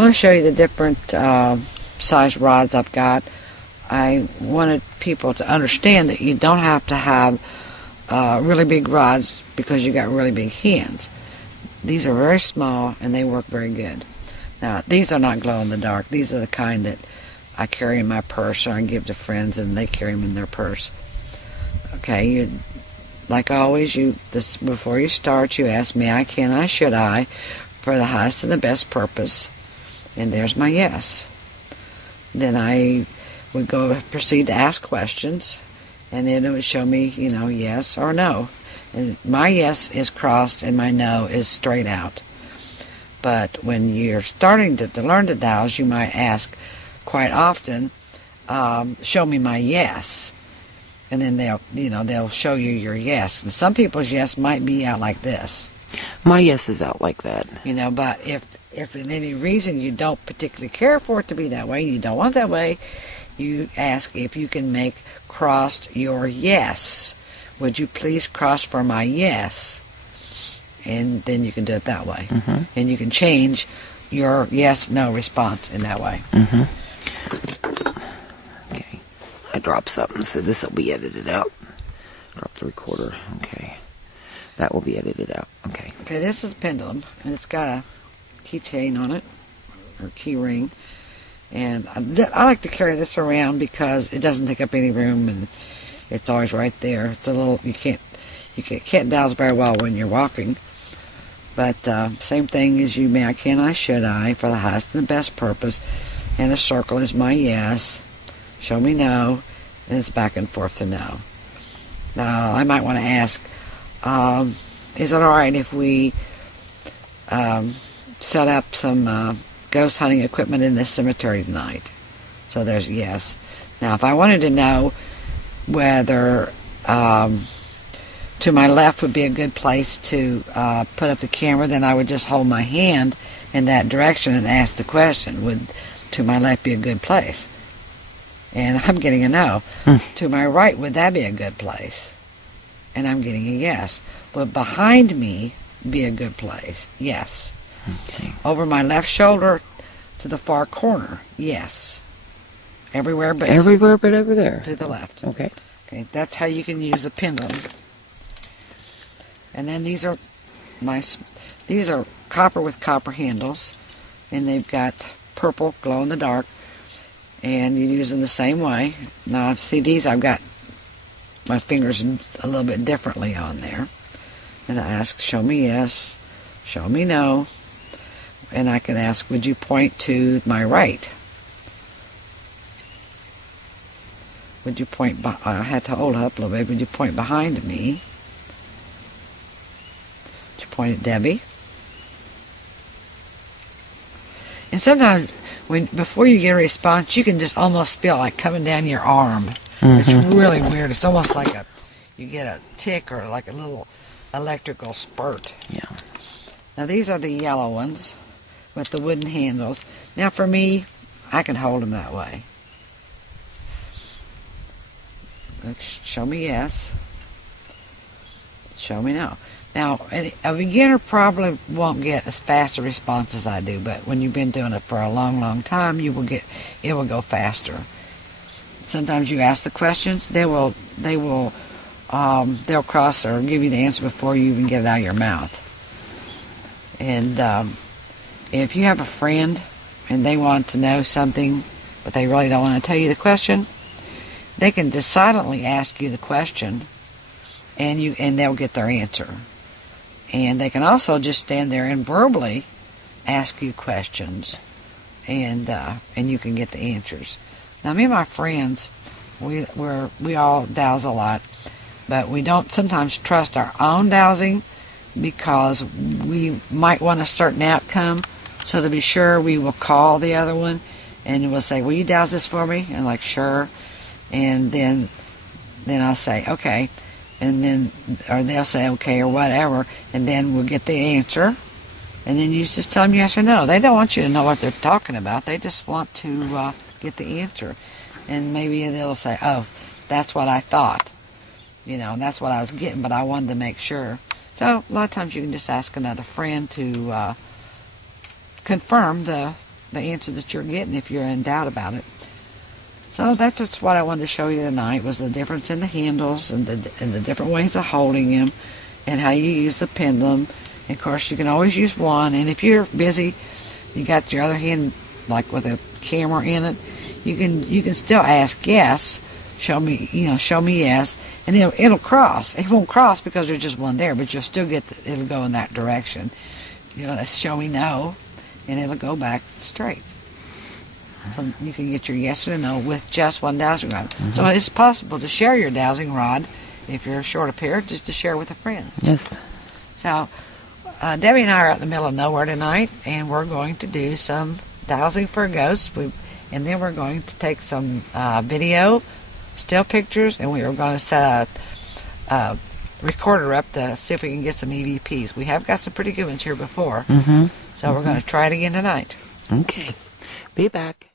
I want to show you the different size rods I've got. I wanted people to understand that you don't have to have really big rods because you got really big hands. These are very small and they work very good. Now, these are not glow in the dark. These are the kind that I carry in my purse or I give to friends and they carry them in their purse. Okay, like always, before you start, you ask me, I, can I, should I, for the highest and the best purpose. And there's my yes. Then I would proceed to ask questions, and then it would show me, yes or no. And my yes is crossed and my no is straight out. But when you're starting to learn to dowse, you might ask quite often, show me my yes. And then they'll show you your yes. And some people's yes might be out like this. My yes is out like that. But if for any reason you don't particularly care for it to be that way, you don't want it that way, you ask if you can make crossed your yes. Would you please cross for my yes? And then you can do it that way. Mm-hmm. And you can change your yes-no response in that way. Mm-hmm. Okay. I dropped something, so this will be edited out. Drop the recorder. Okay. That will be edited out. Okay. Okay, this is a pendulum, and it's got a keychain on it, or key ring. And I like to carry this around because it doesn't take up any room, and it's always right there. It's a little, you can't dowse very well when you're walking. But same thing as you may, I, can I, should I, for the highest and the best purpose. And a circle is my yes. Show me no, and it's back and forth to no. Now, I might want to ask, is it alright if we set up some ghost hunting equipment in this cemetery tonight? So there's a yes. Now, if I wanted to know whether to my left would be a good place to put up the camera, then I would just hold my hand in that direction and ask the question, would to my left be a good place? And I'm getting a no. To my right, would that be a good place? And I'm getting a yes. Would behind me be a good place? Yes. Okay. Over my left shoulder to the far corner? Yes. Everywhere but over there. To the left. Okay. Okay, that's how you can use a pendulum. And then these are copper with copper handles, and they've got purple glow in the dark, and you use them the same way. Now, see, these I've got my fingers a little bit differently on there. And I ask, show me yes, show me no, and I can ask, would you point to my right? Would you point, I had to hold up a little bit, would you point behind me? Would you point at Debbie? And sometimes, before you get a response, you can just almost feel like coming down your arm. Mm-hmm. It's really weird. It's almost like you get a tick or like a little electrical spurt. Yeah. Now these are the yellow ones with the wooden handles. Now for me, I can hold them that way. Show me yes. Show me no. Now, a beginner probably won't get as fast a response as I do, but when you've been doing it for a long, long time, it will go faster. Sometimes you ask the questions, they'll cross or give you the answer before you even get it out of your mouth. And if you have a friend and they want to know something, but they really don't want to tell you the question, they can just silently ask you the question, and they'll get their answer. And they can also just stand there and verbally ask you questions, and you can get the answers. Now, me and my friends, we all dowse a lot, but we don't sometimes trust our own dowsing because we might want a certain outcome. So to be sure, we will call the other one and we'll say, "Will you dowse this for me?" And like, "Sure." And then I'll say, "Okay." And then, or they'll say okay or whatever, and then we'll get the answer, and then you just tell them yes or no. They don't want you to know what they're talking about. They just want to get the answer, and maybe they'll say, "Oh, that's what I thought, and that's what I was getting, but I wanted to make sure." So a lot of times you can just ask another friend to confirm the the answer that you're getting if you're in doubt about it. So that's just what I wanted to show you tonight, was the difference in the handles and the different ways of holding them and how you use the pendulum. And of course, you can always use one, and if you're busy, you got your other hand like with a camera in it, you can still ask yes, show me yes, and it'll cross. It won't cross because there's just one there, but you'll still get it'll go in that direction. Show me no, and it'll go back straight. So you can get your yes or no with just one dowsing rod. Mm-hmm. So it's possible to share your dowsing rod if you're short a pair, just to share with a friend. Yes. So Debbie and I are out in the middle of nowhere tonight, and we're going to do some dowsing for ghosts. And then we're going to take some video, still pictures, and we are going to set a recorder up to see if we can get some EVPs. We have got some pretty good ones here before. Mm-hmm. So we're going to try it again tonight. Okay. Be back.